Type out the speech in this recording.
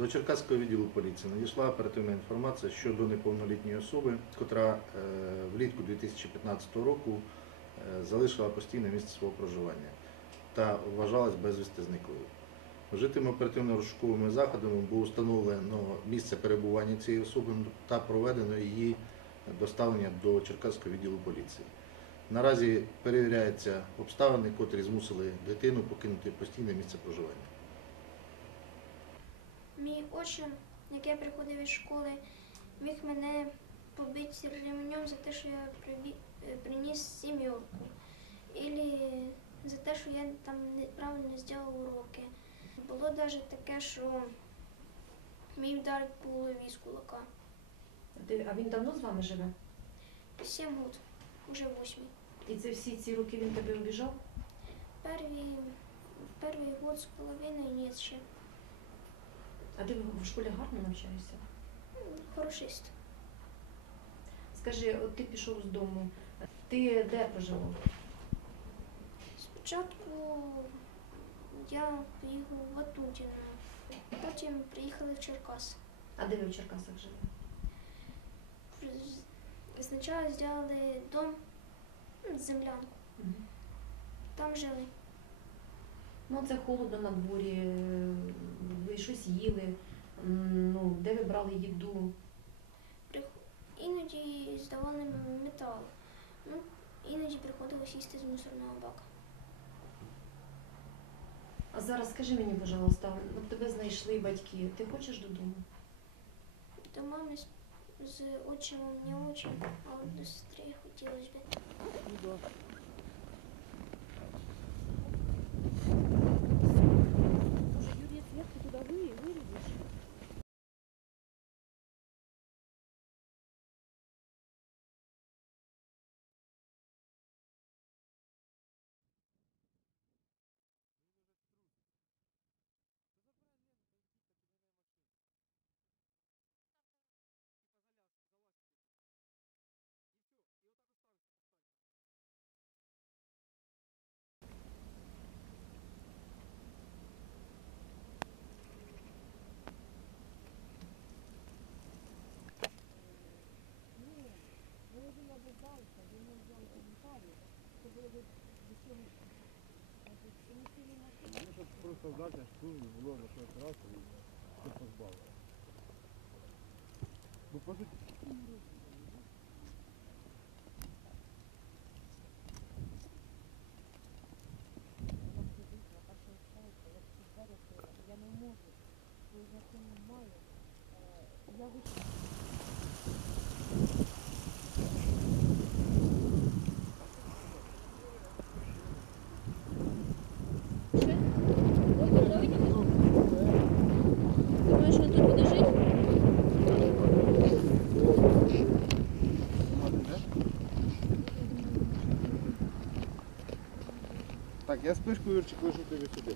До Черкаського відділу поліції надійшла оперативна інформація щодо неповнолітньої особи, котра е, влітку 2015 року е, залишила постійне місце свого проживання та вважалась безвісти зниклою. Вжитими оперативно-розшуковими заходами було встановлено місце перебування цієї особи та проведено її доставлення до Черкаського відділу поліції. Наразі перевіряються обставини, котрі змусили дитину покинути постійне місце проживання. Мій отчим, який приходив із школи, міг мене побити ремнем за те, що я е, приніс сім'йорку. Або за те, що я там неправильно зробив уроки. Було навіть таке, що мій вдарив по голові з кулака. А він давно з вами живе? Сім років, уже восьмий. І це всі ці роки він тебе обіжав? Перший, перший год з половиною ні ще. А ти в школі гарно навчаєшся? Хорошист. Скажи, от ти пішов з дому. Ти де проживав? Спочатку я поїхав в Ватутіно, потім приїхали в Черкас. А де ви в Черкасах живете? Спочатку зробили дом, ну, землянку, там жили. Ну, це холодно на дворі, ви щось їли, ну, де ви брали їду? Іноді здавали метал. Ну, іноді приходилось їсти з мусорного бака. А зараз скажи мені, пожалуйста, от тебе знайшли батьки. Ти хочеш додому? До мами з, з отчимом не очень, а от до сестри хотілося б. Просто знати, що тут було на щось раз і все позбавили. Ну, по суті, Я не можу, бо я це не маю. Е, Я вийшла. Так, я спишку Юрчик лишу тобі сюди.